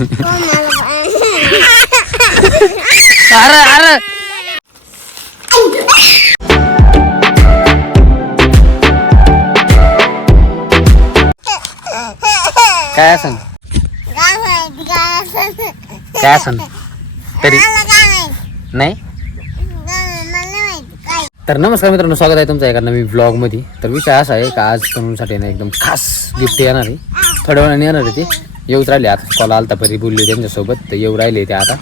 अरे अरे काय असं काय असं तरी नाही. तर नमस्कार मित्रांनो, स्वागत आहे तुमचं एका नवीन व्लॉग मध्ये. तर विषय असा आहे का आज तरुणसाठी ना एकदम खास गिफ्ट येणार आहे. थोड्या वेळाने येणार आहे. ते येऊच राहिले. आता कॉल आलता परी बोलली त्यांच्यासोबत, तर येऊ राहिले ते. आता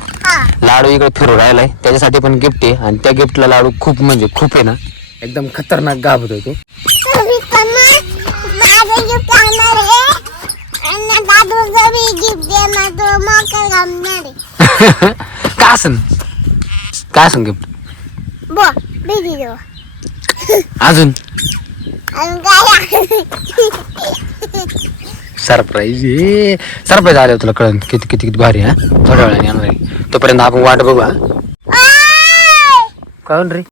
लाडू इकडे फिरू राहिलाय, त्याच्यासाठी पण गिफ्ट आहे. आणि त्या गिफ्टला लाडू खूप म्हणजे खूप आहे ना, एकदम खतरनाक गाभत होतो. काय असन गिफ्ट अजून सरप्राईज सरप्राईज आले तुला कळण किती किती किती भारी. हा थोड्या वेळाने येणार आहे, तोपर्यंत आपण वाट बघू. हा कळण रे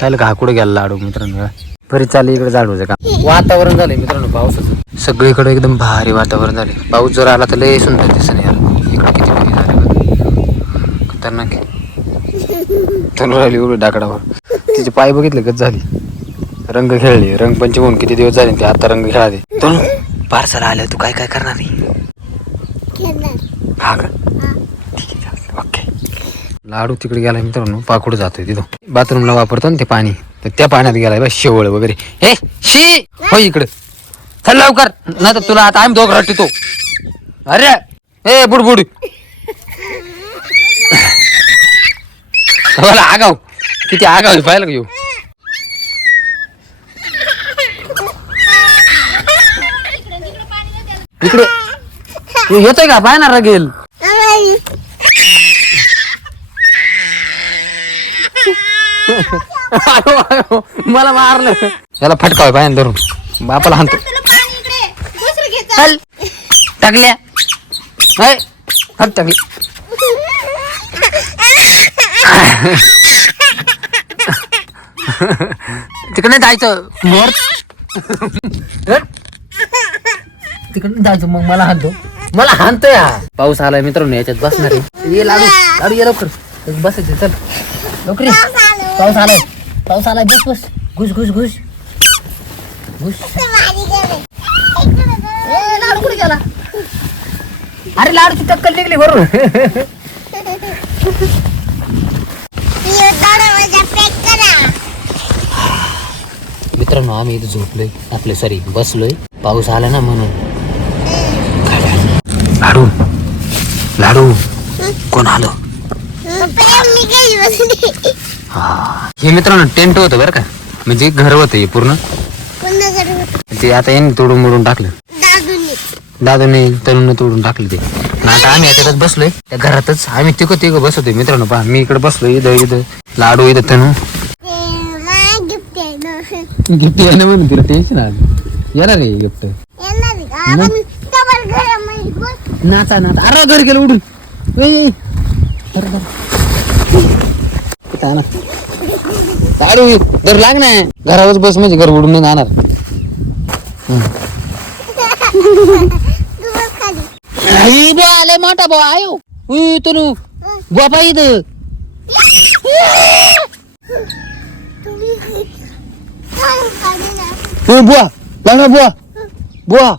काय का कुठे गेला लाडू मित्रांनो. बरी चालली इकडे झाडूचं काम. वातावरण झालंय मित्रांनो पावसाचं, सगळीकडे एकदम भारी वातावरण झाले. पाऊस जर आला तर लय सुंदर दिसेल यार. इकडे किती भारी झाले खतरनाक. तनु राहिली उभी डाकडावर, तिचे पाय बघितले कच झाली. रंग खेळले, रंगपंचमी होऊन किती दिवस झाले ते, आता रंग खेळाले. तनु पार्सल आलं, तू काय काय करणार आहे? हा का ठीक आहे ओके. लाडू तिकडे गेला मित्रांनो, पाकुड जातोय तिथं बाथरूमला वापरतो ना ते पाणी, तर त्या पाण्यात गेलाय बा शेवळ वगैरे. हे शी हो इकडे चल लवकर, नाही तर तुला आता आम्ही दोघं रट्टितो. अरे ए बुडबुड मला आगाव किती आगाव पाहिलं का येऊ. इकडे येतोय का पाय ना रगेल. मला मारलं याला फटकाव पाय धरून बापाला हाणतो. टाकल्या हात टाकली. तिकडे जायचं मोर, तिकडे जायचं. मग मला हाणतोय हा. पाऊस आलाय मित्रांनो, याच्यात बसणार आहे. ये लाडू लाडू ये लवकर बसायचं. चल लवकर ये. पाऊस आलाय बस बस. घुस घुस घुस घुस. लाडू कुठे गेला? अरे लाडूची टक्कल निघली बरोबर. मित्रांनो आम्ही इथे झोपलोय, आपले सॉरी बसलोय. पाऊस आला ना म्हणून. लाडू लाडू कोण आलं? हा हे मित्रांनो टेंट होतं बरं का, म्हणजे घर होतं हे पूर्ण. ते आता यांनी तोडून मोडून टाकलं. दादूने तरुण तोडून टाकले ते. आता आम्ही याच्यातच बसलोय त्या घरातच. आम्ही तिघं बसवतोय मित्रांनो. पहा मी इकडे बसलोय, इथं लाडू, इथं तनू. गिफ्ट येणं म्हणून तिला टेन्शन आलं. येणार रे गिफ्ट. नाचा नाचा. अरे घर गेलं उडून. लाडू घर लाग ना, घरावर बस म्हणजे घर उडून नाही जाणार. आले मोठा भाऊ आयो. तनु बाबा इथं बुवा लागणार बुवा बुवा.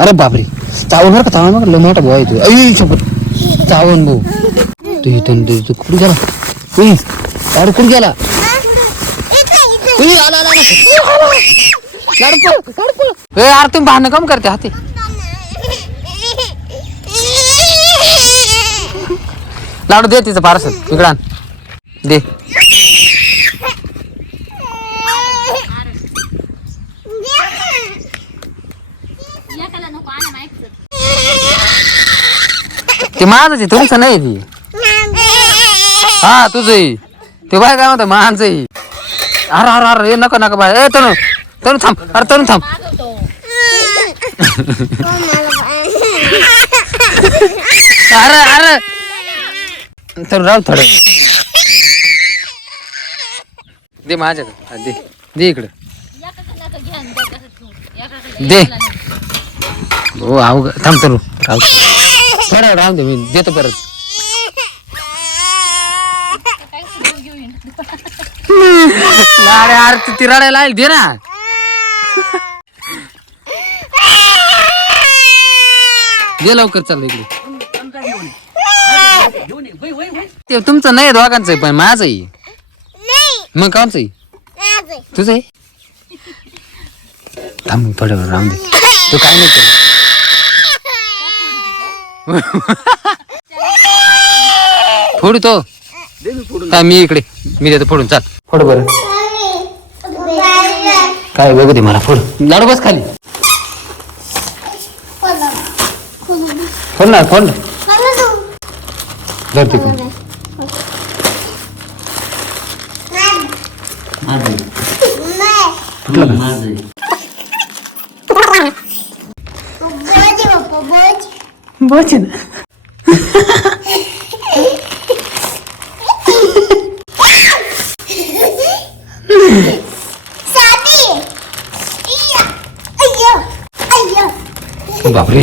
अरे बापरे चावणार का चावणार का मोठा भाऊ येतो. आई शपथ चावण भाऊ. तू इथं कुठे गेला? अरे कुठे गेला? यार तुम्ही भांडण कम करते हाती. लाडू दे तिचं पार्सल इकडं आण. दे ते माझंच आहे, तुमचं नाही ती. हा तुझं ते बाय काय म्हणतो माझं आहे. अरे अरे अरे हे नका नका बाय. ए तनु तनु थांब. अरे तनु थांब. अरे अरे तनु राव थोडं दे माझ्याकडे. दे दे इकडे दे. हो आव थांबतो राहू थोडा वेळ राहून दे मी देतो परत. लाड्या अरे ती रडायला आली दे ना. दे लवकर चाल इकडे. ते तुमचं नाही दोघांचं आहे पण माझं आहे. मग कामचं आहे तुझं आहे. थांब थोड्या वेळ राहून दे तू काय नाही करत. फोड तो काय मी इकडे मी देतो फोडून चाल. फोड बरं काय बघू दे मला फोड. लाडू बस खाली. फोड ना फोड धर तिकडून. फुटलं का? बोच ना. बापरे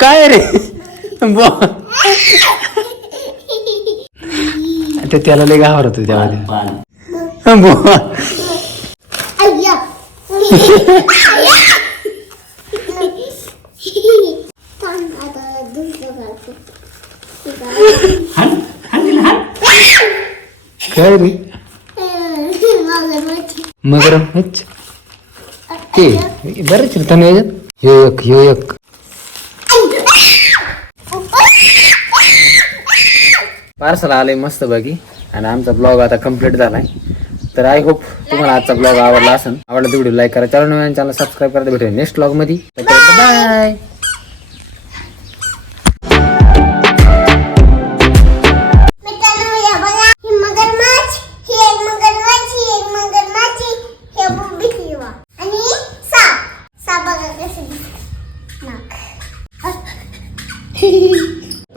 काय रे ते त्याला लय गावर होत त्यामध्ये. काय रे मगर ते बरेच रे याच्यात ह्यो एक पार्सल आलंय मस्त बाकी. आणि आमचा ब्लॉग आता कम्प्लीट झालाय. तर आय होप तुम्हाला आजचा ब्लॉग आवडला असेल. आवडला तर व्हिडिओ लाईक करा. चॅनल सबस्क्राईब करा. भेटूया नेक्स्ट ब्लॉग मध्ये. बाय.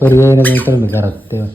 पर्याय नाही तर घरात तेव्हा